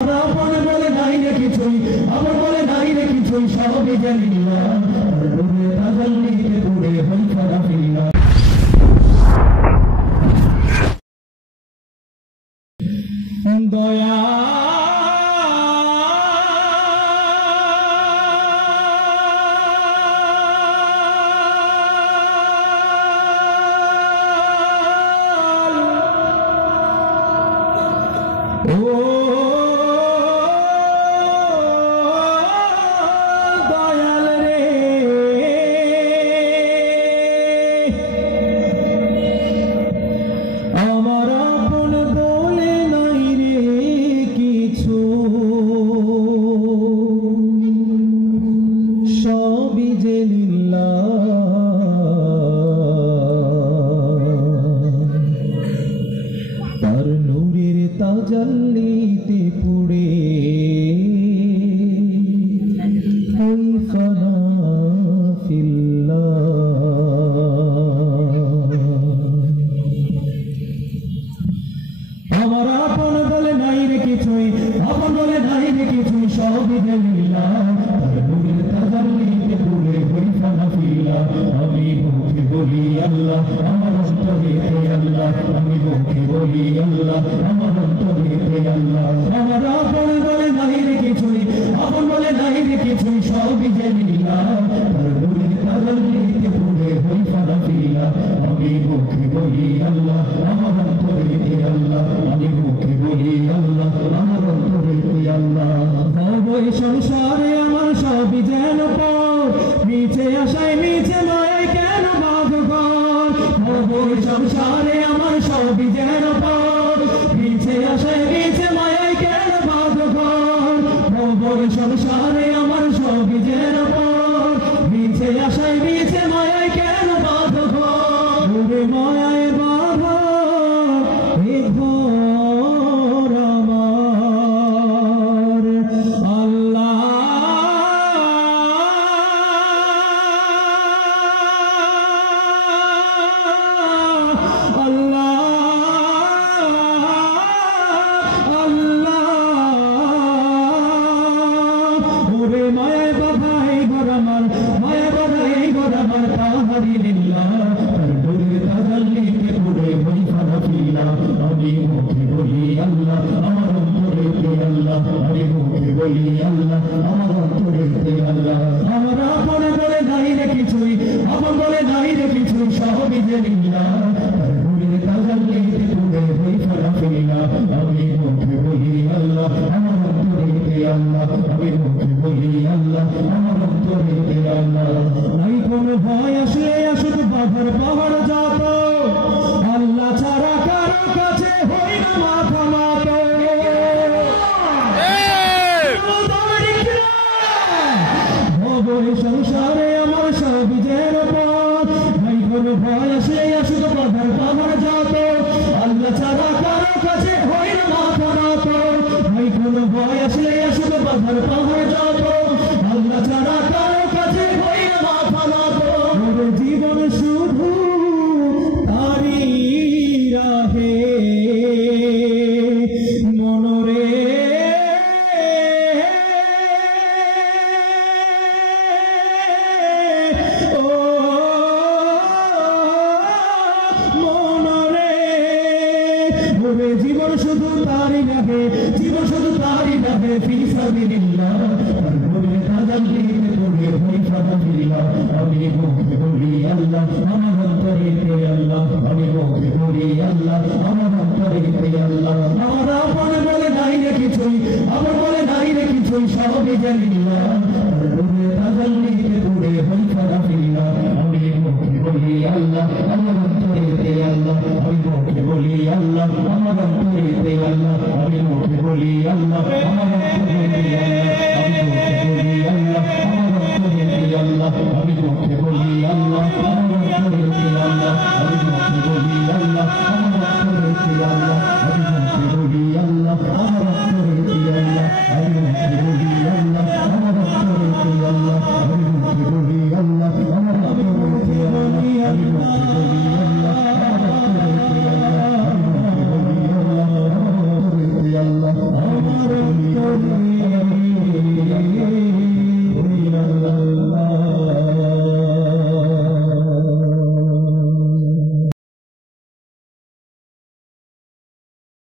আপন বলে নাই রে কিছুই, আপন বলে নাই রে কিছুই, সবই জানি না নূরে তাজাল্লিতে পুরে হই ফারাফিল্লা। দয়া তাজাল্লিতে পুড়ে হই ফারাফিল্লা। আমার আপন বলে নাই রে কিছুই, আপন বলে নাই রে কিছুই, সবই জানিলা নূরের তাজাল্লিতে পুড়ে হই ফারাফিল্লা। আমি মুখে বলি আল্লাহ, আমার অন্তরেতে আল্লাহ, আমি মুখে বলি আল্লাহ, আমার অন্তরেতে আল্লাহ। আমার আপন বলে নাই রে কিছুই, আপন বলে নাই রে কিছুই, সবই জানিলা নূরের তাজাল্লিতে পুড়ে হই ফারাফিল্লা। আমি মুখে বলি আল্লাহ, আমার অন্তরেতে আল্লাহ, আমি মুখে বলি আল্লাহ, আমার অন্তরেতে আল্লাহ। ভবই সংসারে আমার সবই যেন পর, মিছে আশায় মিছে মায়ায় কেন বাঁধঘর। ভবই সংসারে আমার সবই যেন পর, মিছে আশায় মিছে মায়ায় কেন বাঁধঘর। ভবই সংসারে আমার সবই যেন পর, মিছে আশায় মিছে মায়ায় কেন বাঁধঘর। ওরে মায়ায় বাঁধা এ ঘর আমার আল্লাহ, ওরে মায়ায় বাধা এই ঘর আমার, মায়া বাধা এই ঘর আমার, তাহারি লিল্লাহ নূরের তাজাল্লিতে পুড়ে হই ফারাফিল্লা। আমি মুখে বলি আল্লাহ, আমার অন্তরেতে আল্লাহ, আমি মুখে বলি আল্লাহ, আমার অন্তরেতে আল্লাহ। আমার আপন বলে নাই রে কিছুই, আপন বলে নাই রে কিছুই, সবই জানিলা নূরের তাজাল্লিতে পুড়ে হই ফারাফিল্লা। আমি মুখে বলি আল্লাহ, আমার অন্তরেতে আল্লাহ, আমি মুখে বলি আল্লাহ, আমার অন্তরেতে আল্লাহ। নাই কোনো ভয় আসলে আসুক বাধার পাহাড় যত, আল্লাহ ছাড়া কারো কাছে হই না মাথা নত। ভবই সংসারে আমার সবই যেন পথ, নাই কোনো ভয় আসলে আসুক বাধার পাহাড় যত, আল্লাহ ছাড়া কারো কাছে হই না মাথা নত। নাই কোনো ভয় আসলে আসুক বাধার পাহাড় যত, আল্লাহ ছাড়া কারো কাছে হই না মাথা নত। জীবন শুধু তারি রাহে মনরে, ও মনরে, ওরে জীবন শুধু তারি রাহে, জীবন শুধু তারি রাহে ফি সাবিলিল্লাহ নূরের তাজাল্লিতে পুড়ে হই ফারাফিল্লা। আমি মুখে বলি আল্লাহ, আমার অন্তরেতে আল্লাহ, আমি মুখে বলি আল্লাহ, আমার অন্তরেতে আল্লাহ। আমার আপন বলে নাই রে কিছুই, আপন বলে নাই রে কিছুই, সবই জানিলা নূরের তাজাল্লিতে পুড়ে হই ফারাফিল্লা। আমি মুখে বলি আল্লাহ, আমার অন্তরেতে আল্লাহ, আমি মুখে বলি আল্লাহ, আমার অন্তরেতে আল্লাহ, আমি মুখে বলি আল্লাহ, আমার অন্তরেতে আল্লাহ।